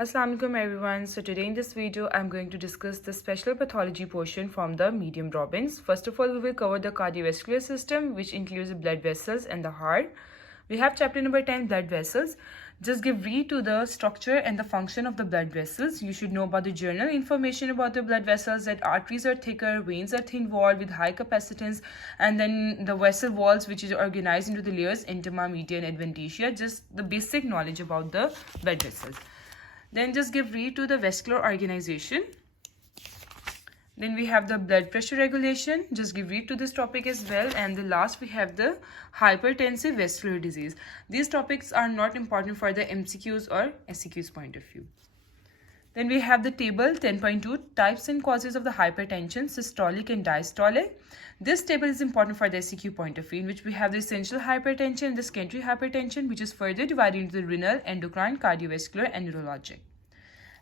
Assalamu alaikum everyone. So today in this video I'm going to discuss the special pathology portion from the medium Robbins. First of all, we will cover the cardiovascular system, which includes the blood vessels and the heart. We have chapter number 10, blood vessels. Just give read to the structure and the function of the blood vessels. You should know about the general information about the blood vessels, that arteries are thicker, veins are thin walled with high capacitance, and then the vessel walls, which is organized into the layers intima, media, and adventitia. Just the basic knowledge about the blood vessels. Then just give read to the vascular organization. Then we have the blood pressure regulation. Just give read to this topic as well. And the last we have the hypertensive vascular disease. These topics are not important for the MCQs or SCQs point of view. Then we have the table 10.2, types and causes of the hypertension, systolic and diastolic. This table is important for the SCQ point of view, in which we have the essential hypertension and the secondary hypertension, which is further divided into the renal, endocrine, cardiovascular, and neurologic.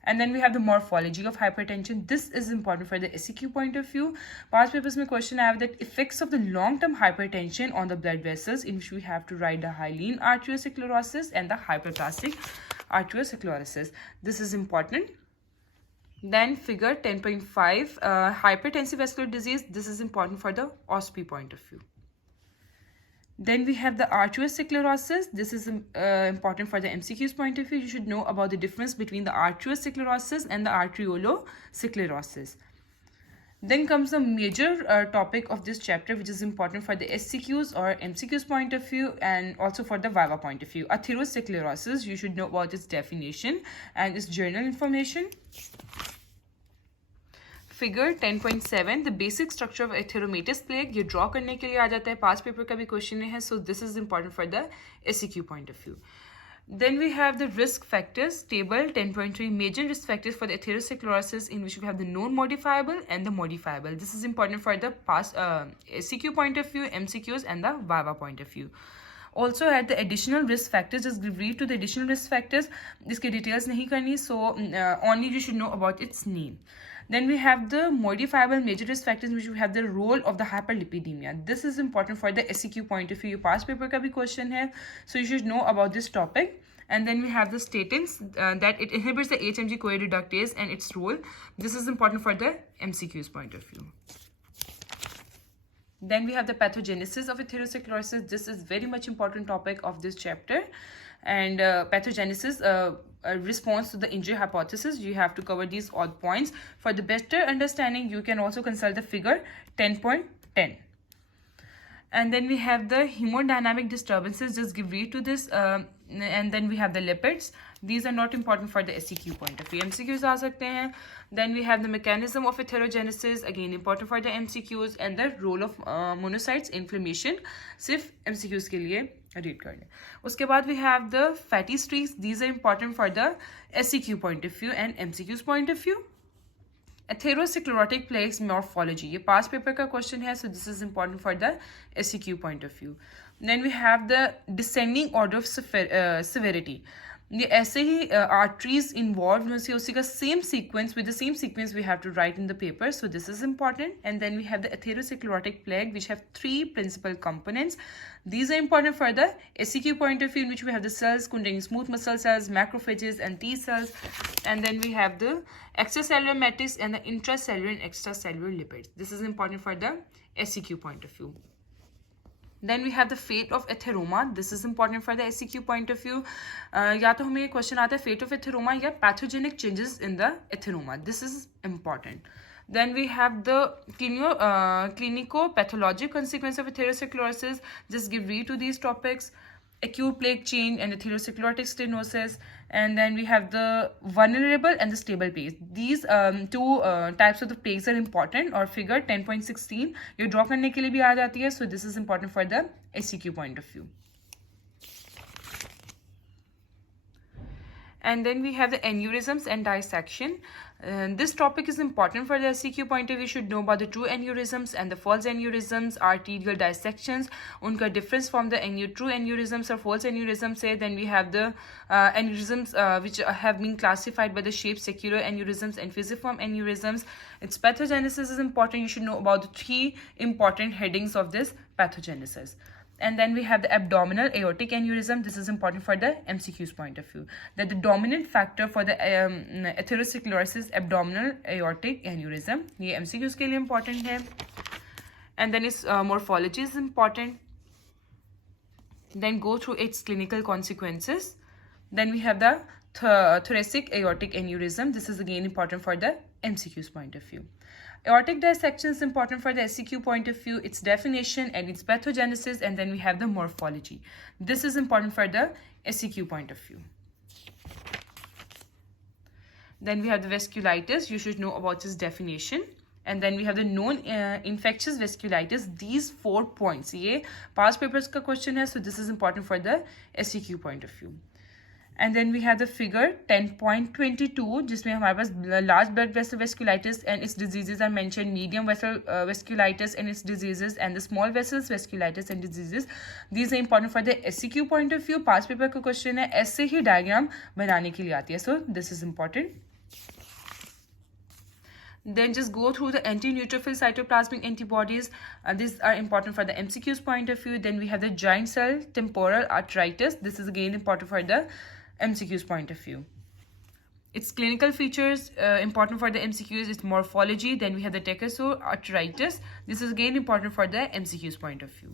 And then we have the morphology of hypertension. This is important for the SCQ point of view. Past papers में question I have that effects of the long-term hypertension on the blood vessels, in which we have to write the hyaline arteriosclerosis and the hyperplastic arteriosclerosis. This is important. Then figure 10.5, hypertensive vascular disease. This is important for the OSPE point of view. Then we have the arteriosclerosis. This is important for the MCQ's point of view. You should know about the difference between the arteriosclerosis and the arteriolosclerosis. Then comes the major topic of this chapter, which is important for the SCQs or MCQs point of view, and also for the VIVA point of view. Atherosclerosis, you should know about its definition and its journal information. Figure 10.7, the basic structure of atheromatous plaque. ये draw करने के लिए आ जाता है, past paper का भी question है, so this is important for the SCQ point of view. Then we have the risk factors table 10.3, major risk factors for the atherosclerosis, in which we have the known modifiable and the modifiable. This is important for the past SCQ point of view, MCQs, and the VIVA point of view. Also at the additional risk factors, just read to the additional risk factors. इसके details नहीं करनी, so only you should know about its name. Then we have the modifiable major risk factors, in which we have the role of the hyperlipidemia. This is important for the SCQ point of view. Past paper का भी question है, so you should know about this topic. And then we have the statins, that it inhibits the HMG-CoA reductase and its role. This is important for the MCQ's point of view. Then we have the pathogenesis of atherosclerosis. This is very much important topic of this chapter. And pathogenesis response to the injury hypothesis. You have to cover these all points. For the better understanding, you can also consult the figure 10.10. And then we have the hemodynamic disturbances. Just give read to this. And then we have the lipids. These are not important for the SCQ point of view. MCQs आ सकते हैं. Then we have the mechanism of atherogenesis. Again, important for the MCQs. And the role of monocytes, inflammation. सिर्फ MCQs के लिए read कर लें. उसके बाद we have the fatty streaks. These are important for the SCQ point of view and MCQs point of view. Atherosclerotic plaques morphology. ये past paper का question है, so this is important for the SCQ point of view. Then we have the descending order of severity. ये ऐसे ही arteries involved में से उसी का same sequence, with the same sequence we have to write in the paper, so this is important. And then we have the atherosclerotic plaque, which have three principal components. These are important for the SCQ point of view, in which we have the cells containing smooth muscle cells, macrophages, and T cells. And then we have the extracellular matrix and the intracellular and extracellular lipids. This is important for the SCQ point of view. Then we have the fate of atheroma. This is important for the SCQ point of view. या तो हमें question आता है fate of atheroma या pathogenic changes in the atheroma. This is important. Then we have the clinico-pathologic consequence of atherosclerosis. Just give read to these topics. Acute plaque change and atherosclerotic stenosis. And then we have the vulnerable and the stable plaques. These two types of the plaques are important. Or figure 10.16 ये draw करने के लिए भी आ जाती है. So this is important for the SCQ point of view. And then we have the aneurysms and dissection. This topic is important for the SCQ point of view. You should know about the true aneurysms and the false aneurysms, arterial dissections, unka difference from the true aneurysms or false aneurysms. Then we have the aneurysms which have been classified by the shape secular aneurysms and fusiform aneurysms. Its pathogenesis is important. You should know about the three important headings of this pathogenesis. And then we have the abdominal aortic aneurysm. This is important for the MCQ's point of view. That the dominant factor for the atherosclerosis abdominal aortic aneurysm. ये MCQ's के लिए important है. And then its morphology is important. Then go through its clinical consequences. Then we have the thoracic aortic aneurysm. This is again important for the MCQ's point of view. Aortic dissection is important for the SCQ point of view, its definition and its pathogenesis, and then we have the morphology. This is important for the SCQ point of view. Then we have the vasculitis. You should know about its definition. And then we have the known infectious vasculitis. These 4 points. ये past papers का question है, so this is important for the SCQ point of view. And then we have the figure 10.22 जिसमें हमारे पास large blood vessel vasculitis and its diseases are mentioned, medium vessel vasculitis and its diseases, and the small vessels vasculitis and diseases. These are important for the SCQ point of view. Past paper का question है, ऐसे ही diagram बनाने के लिए आती है, so this is important. Then just go through the anti-neutrophil cytoplasmic antibodies. These are important for the MCQ's point of view. Then we have the giant cell temporal arteritis. This is again important for the MCQ's point of view. Its clinical features important for the MCQs, its morphology. Then we have the Takotsubo arteritis. This is again important for the MCQ's point of view.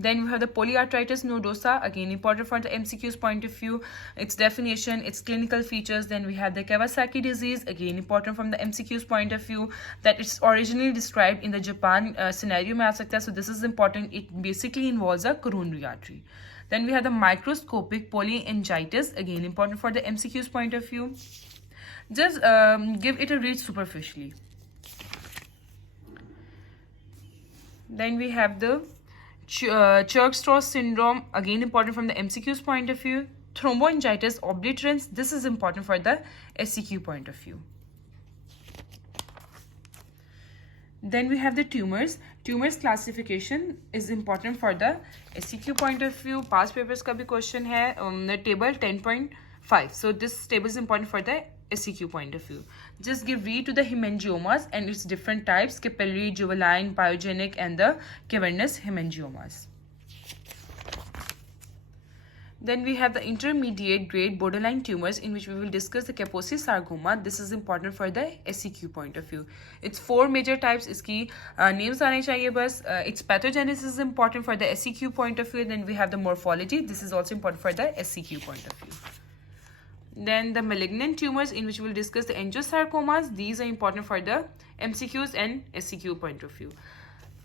Then we have the polyarteritis nodosa, again important for the MCQ's point of view, its definition, its clinical features. Then we have the Kawasaki disease, again important from the MCQ's point of view, that it's originally described in the Japan scenario mein aa sakta hai, so this is important. It basically involves a coronary artery. Then we have the microscopic polyangiitis, again important for the MCQ's point of view. Just give it a read superficially. Then we have the Churg-Strauss syndrome, again important from the MCQ's point of view. Thromboangiitis obliterans, this is important for the SCQ point of view. Then we have the tumors. Tumors classification is important for the SCQ point of view. Past papers का भी question है, the table 10.5. So this table is important for the SCQ point of view. Just give read to the hemangiomas and its different types: capillary, juvenile, pyogenic, and the cavernous hemangiomas. Then we have the intermediate grade borderline tumors, in which we will discuss the Kaposi sarcoma. This is important for the SCQ point of view. It's 4 major types. इसकी names आने चाहिए बस. Its pathogenesis is important for the SCQ point of view. Then we have the morphology. This is also important for the SCQ point of view. Then the malignant tumors, in which we will discuss the angiosarcomas. These are important for the MCQs and SCQ point of view.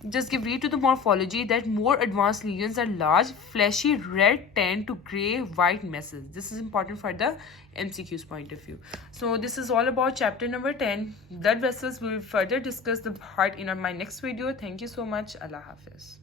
Just give read to the morphology, that more advanced lesions are large, fleshy, red, tan to grey, white masses. This is important for the MCQ's point of view. So this is all about chapter number 10. Blood vessels. We will further discuss the heart in my next video. Thank you so much. Allah Hafiz.